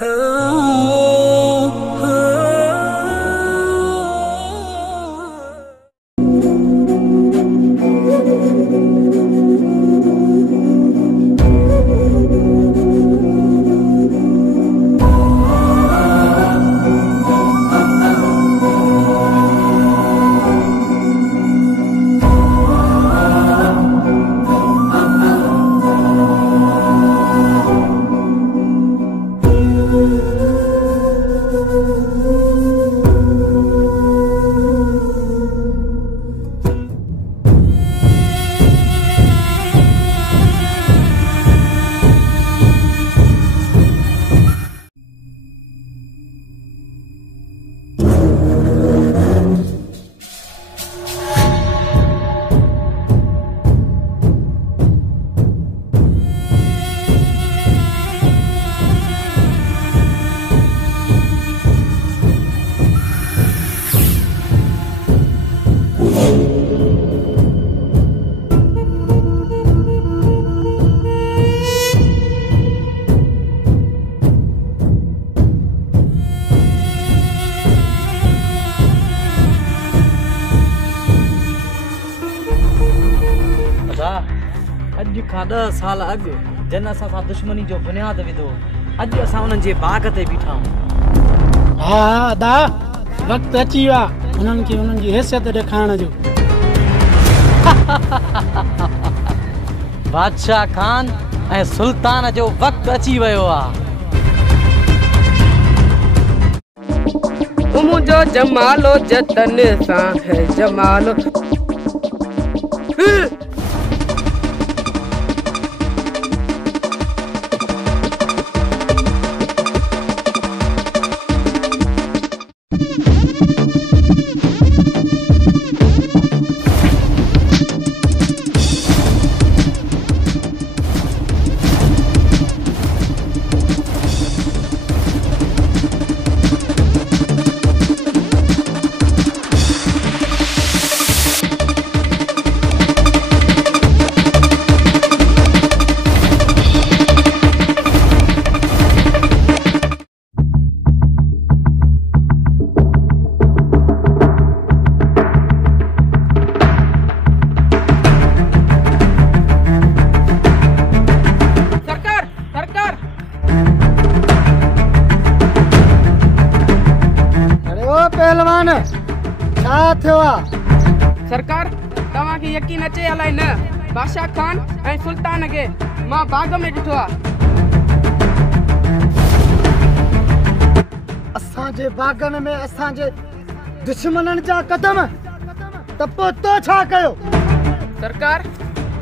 अॼु खां 10 साल अॻु जन असां सां दुश्मनी जो बुनियाद विधो, अॼु असां उन्हनि जे बाग ते बीठा आहियूं। हा दा वक़्तु अची वियो आहे उन्हनि खे उन्हनि जी हैसियत ॾेखारण जो। बादशाह खान ऐं सुल्तान जो वक़्तु अची वियो आहे। मुझो जमालो जतन सां है जमालो। पहलवान छा थियो आहे? सरकार तव्हां खे यकीन अचे अलाए न, बादशाह खान ऐं सुल्तान खे मां बाग में ॾिठो आहे। असांजे बागनि में असांजे दुश्मननि जा कदम, त पोइ तो छा कयो? सरकार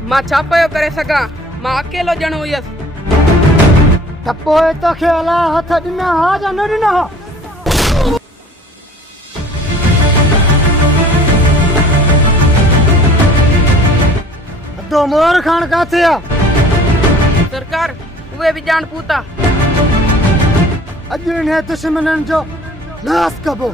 मां छा पियो करे सघां, मां अकेलो ॼणो हुयसि। त पोइ तोखे अलाह हथ ॾिना हा या न ॾिना हा? तो मोर खान काथे आहे? सरकार उहे बि ॼाण पूता। अॼु इन्हे दुश्मननि जो नास कबो।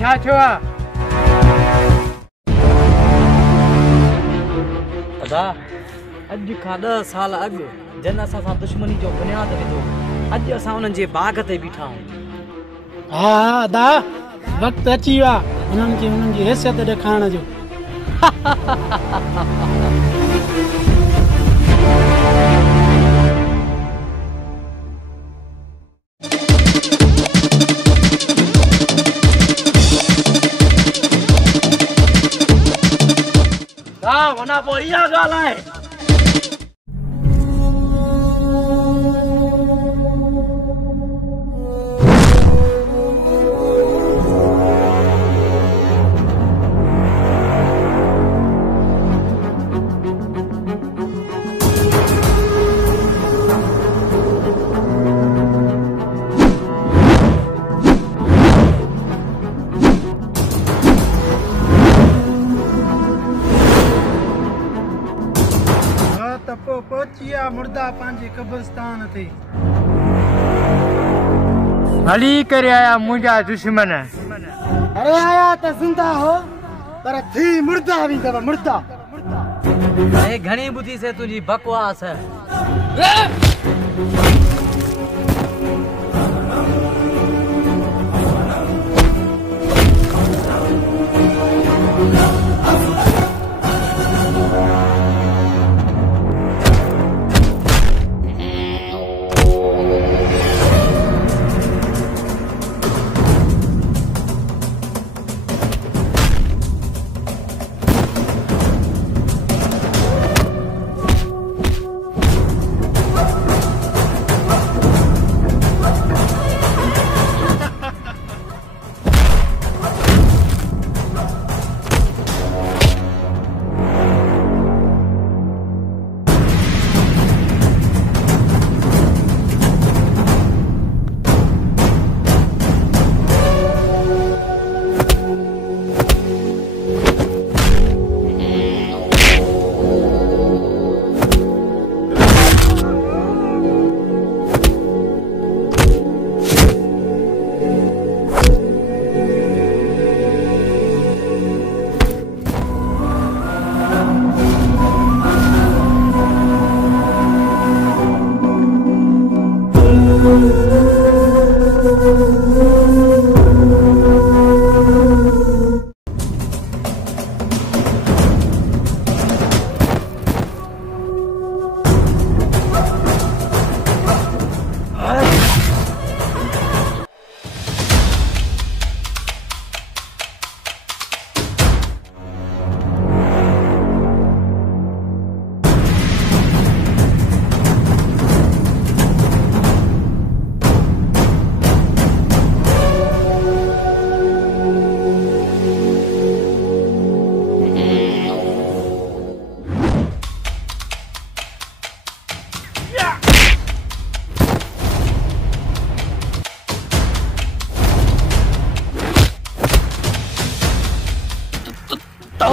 छा थियो आहे? अदा अॼु खां 10 साल अॻु जन असां सां दुश्मनी जो बुनियाद विधो, अॼु असां उन्हनि जे बाग ते बीठा आहियूं। हा दा वक़्तु अची वियो आहे उन्हनि खे उन्हनि जी हैसियत ॾेखारण जो। वना पोइ इहा ॻाल्हि आहे। अचिया मुर्दा पांजे कब्रिस्तान थे हली करे आया मुझा दुश्मन। अरे आया तो जिंदा हो पर थी मुर्दा भी दवा मुर्दा। ए घणी बुद्धि से तुझी बकवास है।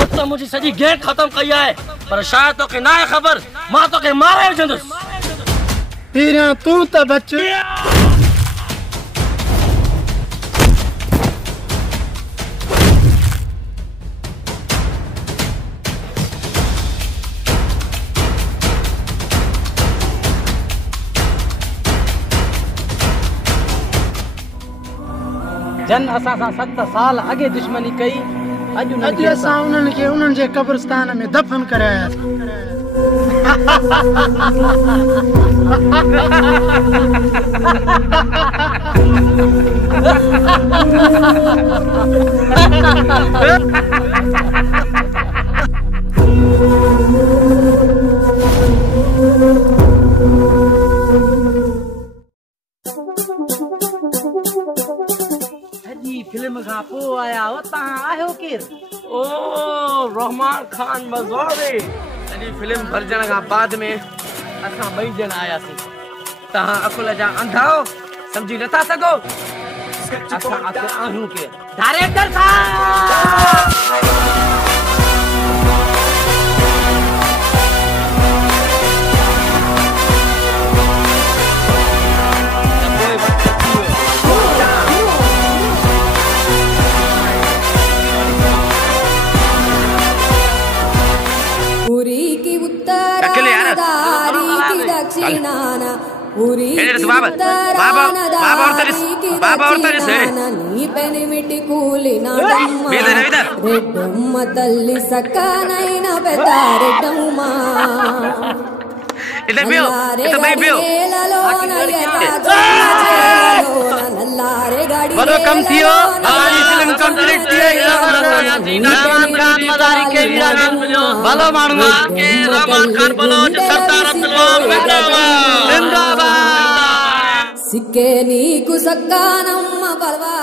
तो मुझे सजी गैंग खत्म कई है पर शायद तो के ना है खबर मां तो के मारे जंदस तेरा तू तो बच जन असा 7 साल अगे दुश्मनी कई अॼु असां उन्हनि खे उन्हनि जे कब्रिस्तान में दफ़न करायासीं। फिल्म का पो आया हो ता आयो केर ओ रहमान खान मज़ोरी अजी फिल्म भरजण का बाद में असा बई जन आया सी ता अकुल जा अंधा हो समझी नथा सको असा आके आहियूं के डायरेक्टर साहब पूरी की उत्तराधारी की दक्षिणाना पूरी की उत्तराधारी की दक्षिणाना नी पेनी मिट्टी कूली ना डम्मा रेड्डम्म तल्ली सक्कानैना पेता रेड्डम्मा बड़ो कम थियो हमारी फिल्म कंप्लीट थी भलो मानूंगा के रहमान खान बोलो सरदार अब्दुल जिंदाबाद सिक्के नीकु सक्कानम्म बलवा